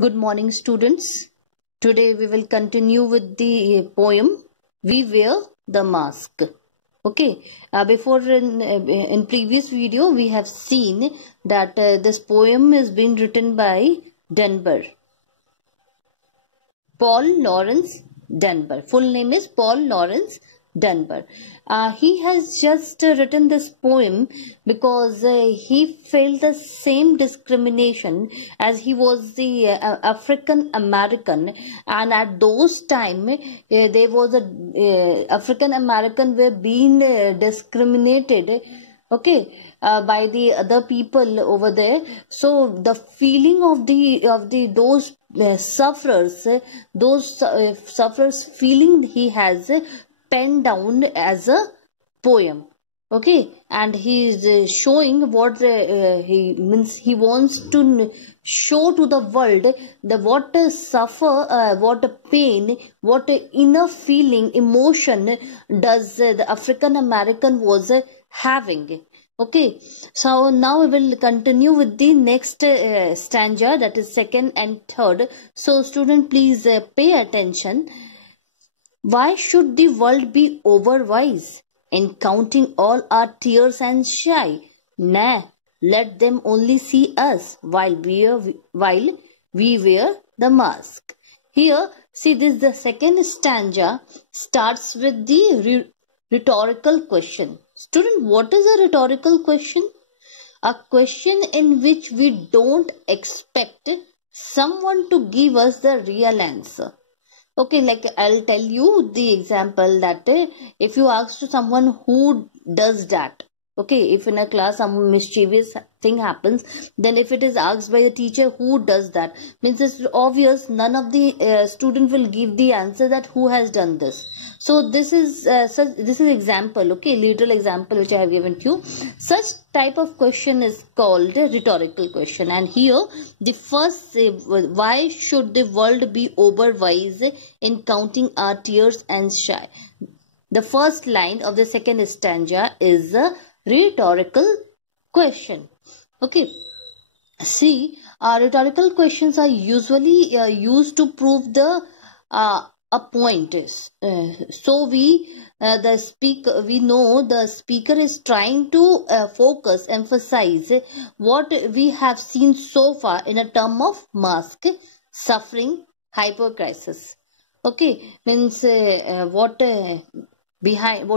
Good morning, students. Today we will continue with the poem We Wear the Mask. Okay, before in previous video we have seen that this poem is being written by Dunbar. Paul Laurence Dunbar. Full name is Paul Laurence Dunbar. He has just written this poem because he felt the same discrimination as he was the African American, and at those time there was a African American were being discriminated. Okay, by the other people over there. So the feeling of those sufferers, feeling he has penned down as a poem. Okay, and he is showing what he means. He wants to show to the world what pain, what inner feeling, emotion does the African American was having. Okay, so now we will continue with the next stanza, that is second and third. So student, please pay attention. Why should the world be overwise in counting all our tears and shy? Nay, let them only see us while we wear the mask. Here, see, this the second stanza starts with the rhetorical question. Student, what is a rhetorical question? A question in which we don't expect someone to give us the real answer. Okay, like I'll tell you the example that if you ask to someone who does that, okay, if in a class some mischievous thing happens, then if it is asked by a teacher who does that, means it's obvious none of the student will give the answer that who has done this. So this is example, okay, literal example which I have given to you. Such type of question is called a rhetorical question. And here the first why should the world be overwise in counting our tears and shy? The first line of the second stanza is a rhetorical question. Okay, see, rhetorical questions are usually used to prove a point. So we know the speaker is trying to emphasize what we have seen so far in a term of mask, suffering, hypercrisis. Okay, means what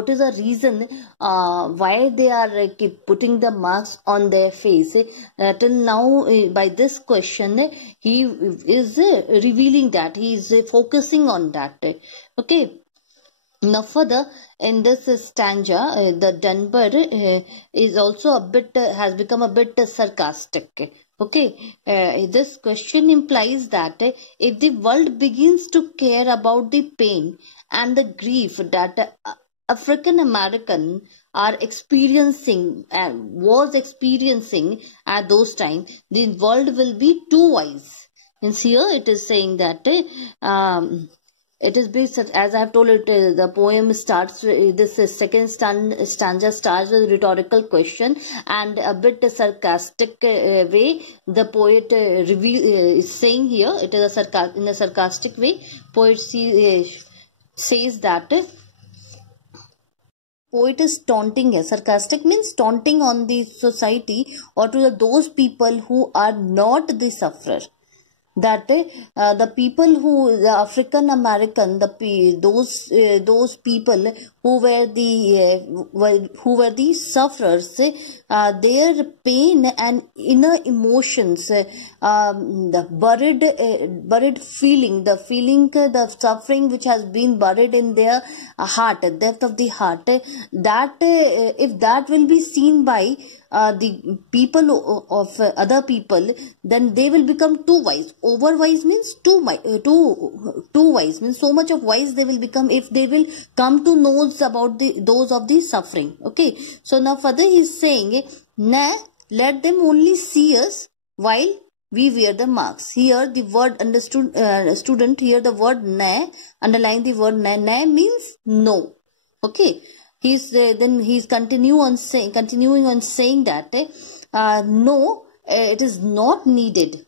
is the reason why they are keep putting the marks on their face. Till now, by this question he is revealing that, he is focusing on that. Okay, now further in this stanza the Dunbar is also has become a bit sarcastic. Okay, this question implies that if the world begins to care about the pain and the grief that African American are experiencing and was experiencing at those times, the world will be too wise. And here it is saying that it is based, as I have told it, the poem starts, this second stanza starts with rhetorical question, and a bit sarcastic way the poet is saying here. It is in a sarcastic way. Poet says that poet is taunting here. Sarcastic means taunting on the society or to those people who are not the sufferer. That the people who the African American, those people who were the sufferers, their pain and inner emotions, the buried feeling, the suffering which has been buried in their heart, depth of the heart, that if that will be seen by the people of other people, then they will become too wise. Overwise means too wise, means so much of wise they will become if they will come to know about those of the suffering. Okay, so now further he is saying, nah, let them only see us while we wear the marks. Here the word understood, student, here the word nah, underline the word nah. Nah means no. Okay, then he's continuing on saying that no, it is not needed.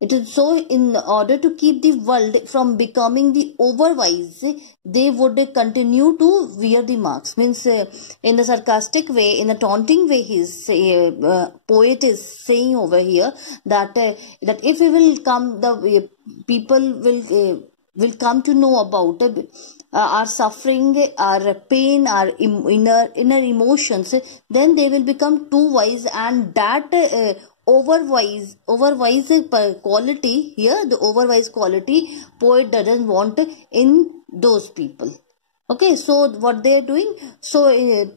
It is so, in order to keep the world from becoming the overwise, they would continue to wear the marks. Means in a sarcastic way, in a taunting way, poet is saying over here that that if we will come, the people will come to know about our suffering, our pain, our inner emotions, then they will become too wise, and that overwise quality here, the overwise quality, poet doesn't want in those people. Okay, so what they are doing, so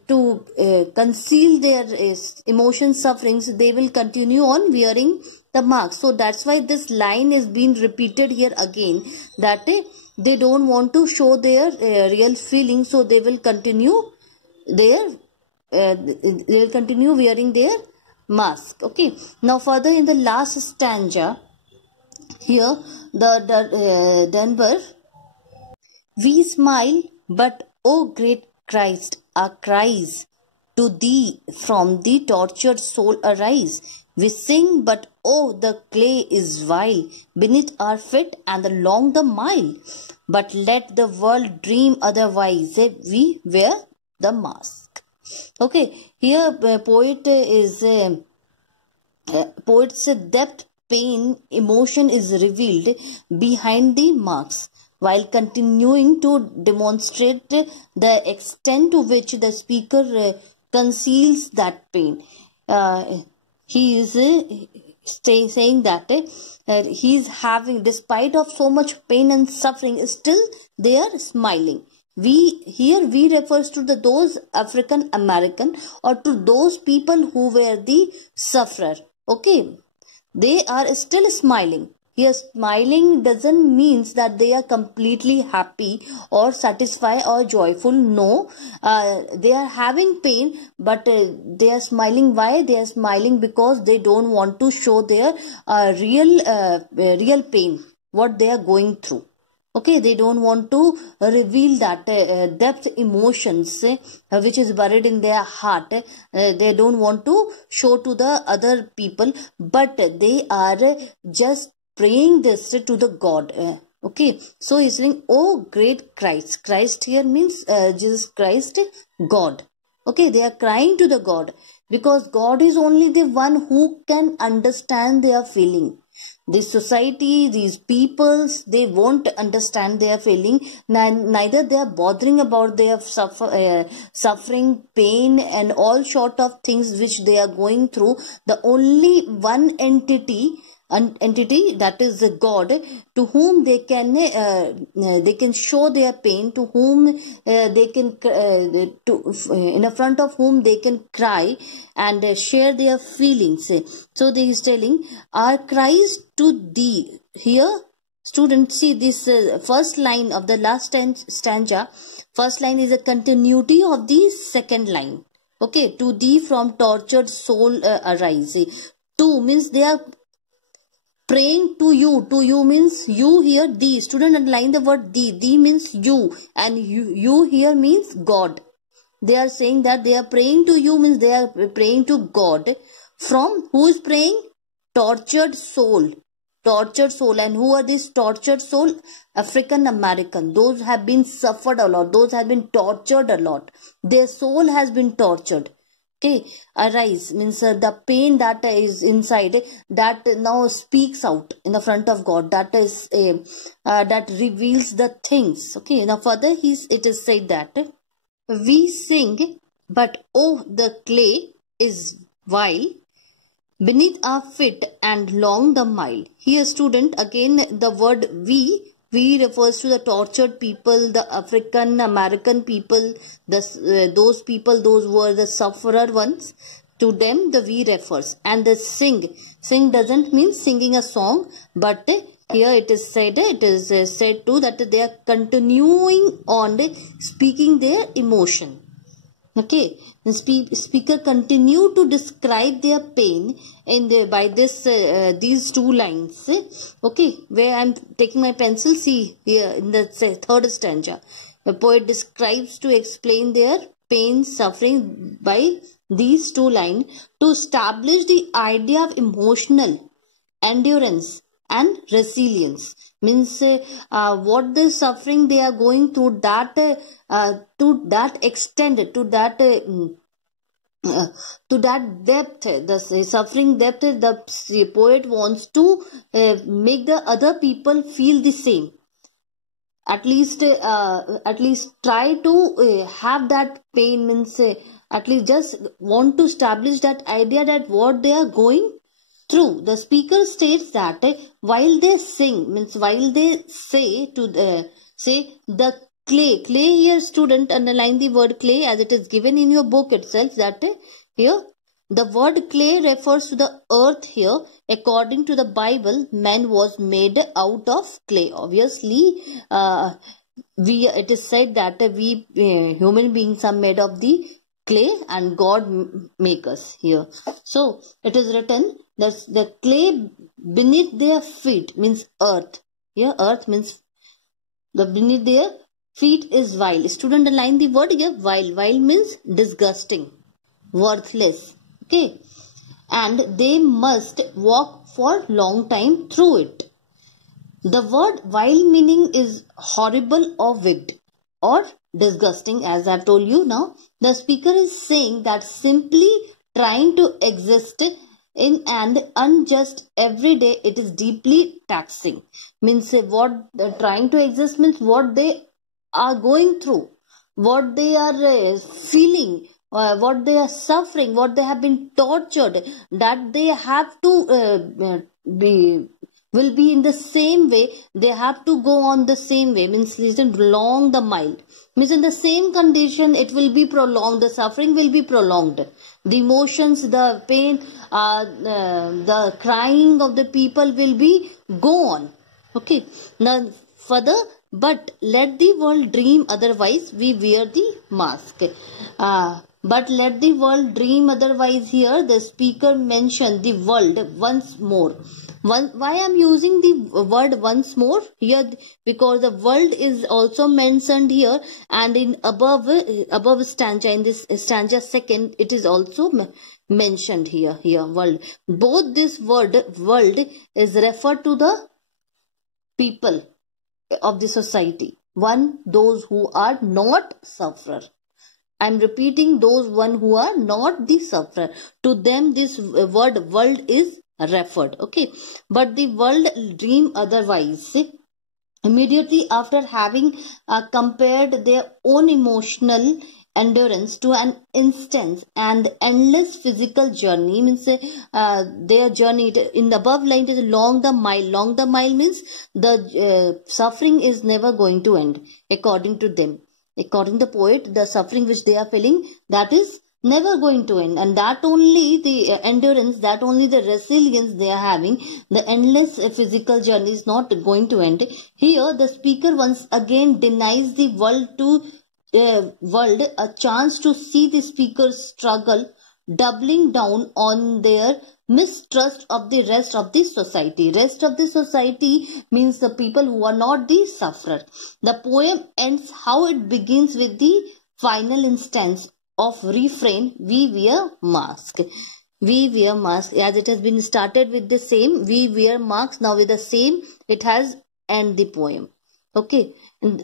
to conceal their emotion sufferings, they will continue on wearing the marks. So that's why this line is being repeated here again, that they don't want to show their real feelings, so they will continue their they will continue wearing their mask. Okay, now further in the last stanza here, the Denver, we smile, but O great Christ, our cries to thee from the tortured soul arise. We sing, but oh, the clay is vile beneath our feet and along the mile. But let the world dream otherwise, we wear the mask. Okay, here poet's depth, pain, emotion is revealed behind the marks, while continuing to demonstrate the extent to which the speaker conceals that pain. He is saying that he is having, despite of so much pain and suffering, still they are smiling. We refers to those African American, or to those people who were the sufferer. Okay, they are still smiling. Here, smiling doesn't mean that they are completely happy or satisfied or joyful. No, they are having pain, but they are smiling. Why? They are smiling because they don't want to show their real pain, what they are going through. Okay, they don't want to reveal that depth emotions which is buried in their heart. They don't want to show to the other people, but they are just praying this to the God. Okay, so he's saying, oh great Christ. Christ here means Jesus Christ, God. Okay, they are crying to the God, because God is only the one who can understand their feeling. This society, these peoples, they won't understand their feeling. Neither they are bothering about their suffering, pain, and all sort of things which they are going through. The only one entity, that is the God, to whom they can show their pain, to whom they can in front of whom they can cry and share their feelings. So they is telling, our cries to thee. Here, students, see this first line of the last stanza. First line is a continuity of the second line. Okay, to thee from tortured soul arise. To means they are praying to you. To you means you here, thee. Student, underline the word thee. Thee means you, and you here means God. They are saying that they are praying to you, means they are praying to God. From who is praying? Tortured soul. Tortured soul. And who are these tortured soul? African American. Those have been suffered a lot. Those have been tortured a lot. Their soul has been tortured. Okay, arise means the pain that is inside, that now speaks out in the front of God. That is that reveals the things. Okay, now further it is said that we sing, but oh, the clay is vile beneath our feet and long the mile. Here, student, again the word we refers to the tortured people, the African American people, those people, those were the sufferer ones. To them the we refers. And the sing doesn't mean singing a song, but here it is said too that they are continuing on speaking their emotion. Okay, the speaker continue to describe their pain by these two lines. Okay, where I am taking my pencil, see here in the third stanza, the poet describes to explain their pain, suffering by these two lines to establish the idea of emotional endurance and resilience. Means what the suffering they are going through, that to that extent, to that depth, the suffering depth, the poet wants to make the other people feel the same. At least try to have that pain. Means at least just want to establish that idea that what they are going through. The speaker states that while they sing, means while they say to say the clay here, student, underline the word clay as it is given in your book itself, that here the word clay refers to the earth here. According to the Bible, man was made out of clay. Obviously, it is said that we human beings are made of the clay and God make us here. So it is written that the clay beneath their feet, means earth. Here earth means the beneath their feet is vile. Student, align the word here, vile. Vile means disgusting, worthless. Okay. And they must walk for long time through it. The word vile meaning is horrible or wicked or disgusting, as I've told you. Now the speaker is saying that simply trying to exist in an unjust every day, it is deeply taxing. Means what trying to exist means what they are going through, what they are feeling, what they are suffering, what they have been tortured, that they have to will be in the same way, they have to go on the same way. Means listen, prolong the mile, means in the same condition it will be prolonged, the suffering will be prolonged, the emotions, the pain, the crying of the people will be go on. Okay. Now further, but let the world dream otherwise, we wear the mask. But let the world dream otherwise. Here the speaker mentioned the world once more. Why I am using the word once more here? Because the world is also mentioned here, and in above stanza, in this stanza second, it is also mentioned here. World. Both this word world is referred to the people of the society. One, those who are not sufferer. I am repeating, those one who are not the sufferer. To them this word world is referred. Okay. But the world dream otherwise. Immediately after having compared their own emotional endurance to an instance and endless physical journey, means their journey in the above line is long the mile. Long the mile means the suffering is never going to end, according to them. According to the poet, the suffering which they are feeling, that is never going to end, and that only the endurance, that only the resilience they are having, the endless physical journey is not going to end. Here the speaker once again denies the world a chance to see the speaker's struggle, doubling down on their mistrust of the rest of the society. Rest of the society means the people who are not the sufferer. The poem ends how it begins, with the final instance of refrain, we wear mask. We wear mask, as it has been started with the same, we wear masks. Now with the same, it has end the poem. Okay. And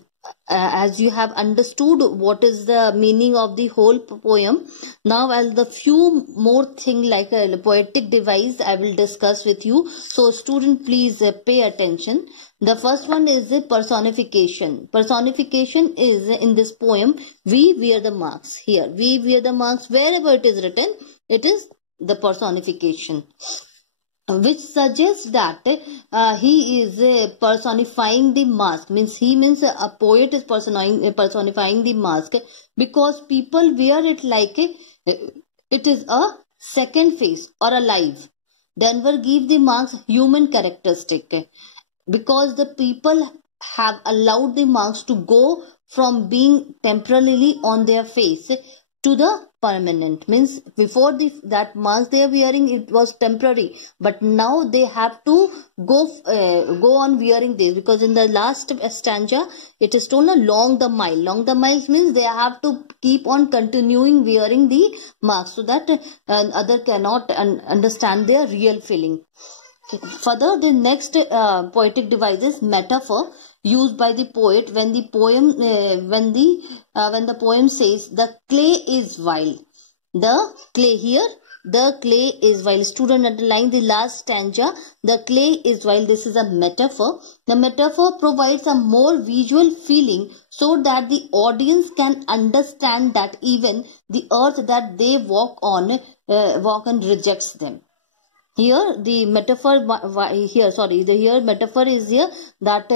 as you have understood what is the meaning of the whole poem, now I'll the few more thing like a poetic device I will discuss with you. So student, please pay attention. The first one is the personification. Personification is in this poem, we wear the marks. Here we wear the marks, wherever it is written, it is the personification, which suggests that he is personifying the mask. Means a poet is personifying the mask, because people wear it like it is a second face or a life. Denver give the marks human characteristic, because the people have allowed the marks to go from being temporarily on their face to the permanent. Means before that mask they are wearing, it was temporary, but now they have to go on wearing this, because in the last stanza it is told along the mile. Long the miles means they have to keep on continuing wearing the mask, so that other cannot understand their real feeling. Further, the next poetic device is metaphor, used by the poet when the poem says the clay is wild. The clay here, the clay is wild. Student, underline the last stanza. The clay is wild. This is a metaphor. The metaphor provides a more visual feeling so that the audience can understand that even the earth that they walk on rejects them. Here the metaphor metaphor is here that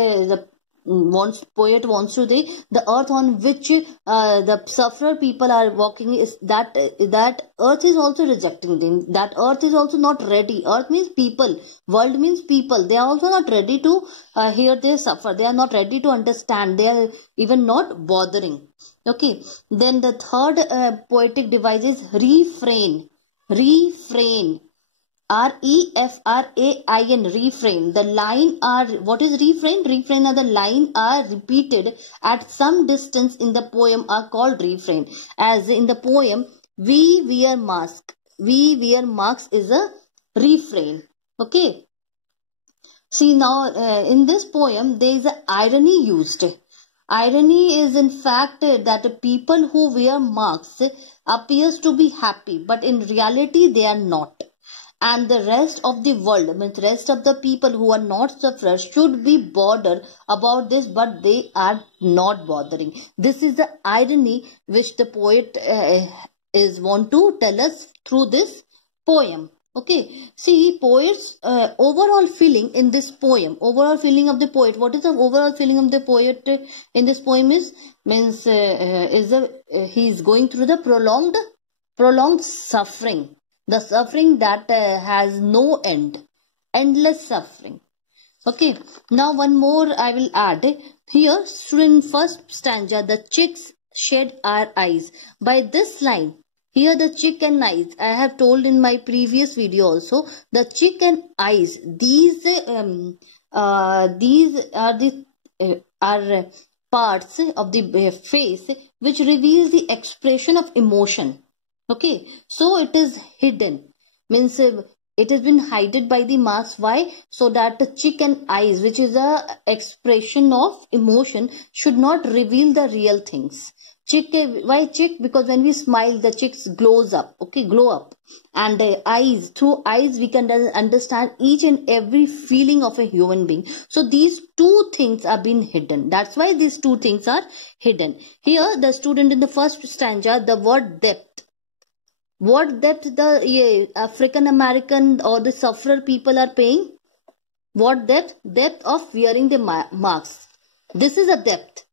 poet wants to say the earth on which the sufferer people are walking is that earth is also rejecting them. That earth is also not ready. Earth means people. World means people. They are also not ready to hear they suffer. They are not ready to understand. They are even not bothering. Okay. Then the third poetic device is refrain. Refrain. R-E-F-R-A-I-N, refrain. The line are, what is refrain? Refrain are the line are repeated at some distance in the poem are called refrain. As in the poem, we wear mask. We wear masks is a refrain. Okay. See now, in this poem, there is an irony used. Irony is in fact that people who wear masks appears to be happy, but in reality they are not. And the rest of the world, means rest of the people who are not sufferers, should be bothered about this, but they are not bothering. This is the irony which the poet is want to tell us through this poem. Okay, see, poet's overall feeling in this poem, overall feeling of the poet. What is the overall feeling of the poet in this poem is? Means he is going through the prolonged suffering. The suffering that has no end. Endless suffering. Okay. Now one more I will add. Here, in first stanza, the chicks shed our eyes. By this line, here the chick and eyes, I have told in my previous video also, the chick and eyes, these are the parts of the face which reveals the expression of emotion. Okay, so it is hidden, means it has been hidden by the mask. Why? So that the chick and eyes, which is a expression of emotion, should not reveal the real things. Chick, why chick? Because when we smile, the chicks glows up. Okay, glow up. And eyes, through eyes we can understand each and every feeling of a human being. So these two things are being hidden. That's why these two things are hidden. Here the student in the first stanza, the word depth. What depth the African American or the sufferer people are paying? What depth? Depth of wearing the marks. This is a depth.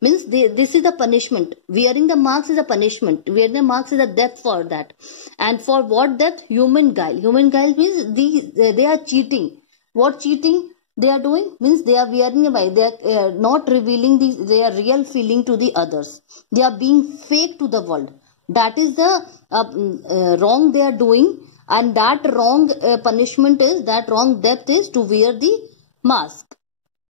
Means this is the punishment. Wearing the marks is a punishment. Wearing the marks is a depth for that. And for what depth? Human guile. Human guile means they are cheating. What cheating they are doing? Means they are wearing a mark. They are not revealing their real feeling to the others. They are being fake to the world. That is the wrong they are doing, and that wrong punishment is, that wrong depth is to wear the mask.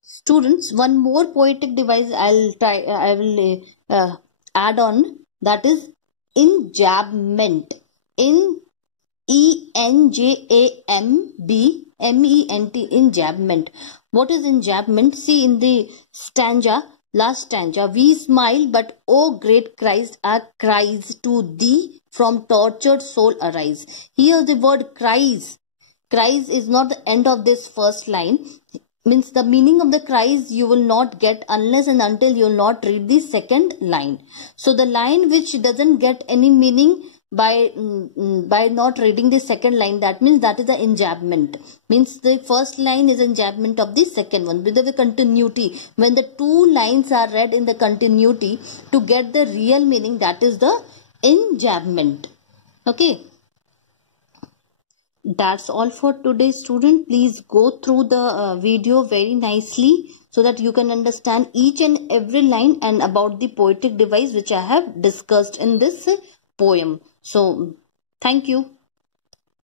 Students, one more poetic device I will add on, that is enjambment. E-N-J-A-M-B-M-E-N-T, enjambment. What is enjambment? See in the stanza, last stanza, we smile, but oh great Christ, our cries to thee from tortured soul arise. Here the word cries. Cries is not the end of this first line. Means the meaning of the cries you will not get unless and until you will not read the second line. So the line which doesn't get any meaning by not reading the second line, that means that is the enjambment. Means the first line is enjambment of the second one with the continuity. When the two lines are read in the continuity to get the real meaning, that is the enjambment. Okay. That's all for today, student. Please go through the video very nicely so that you can understand each and every line and about the poetic device which I have discussed in this poem. So, thank you.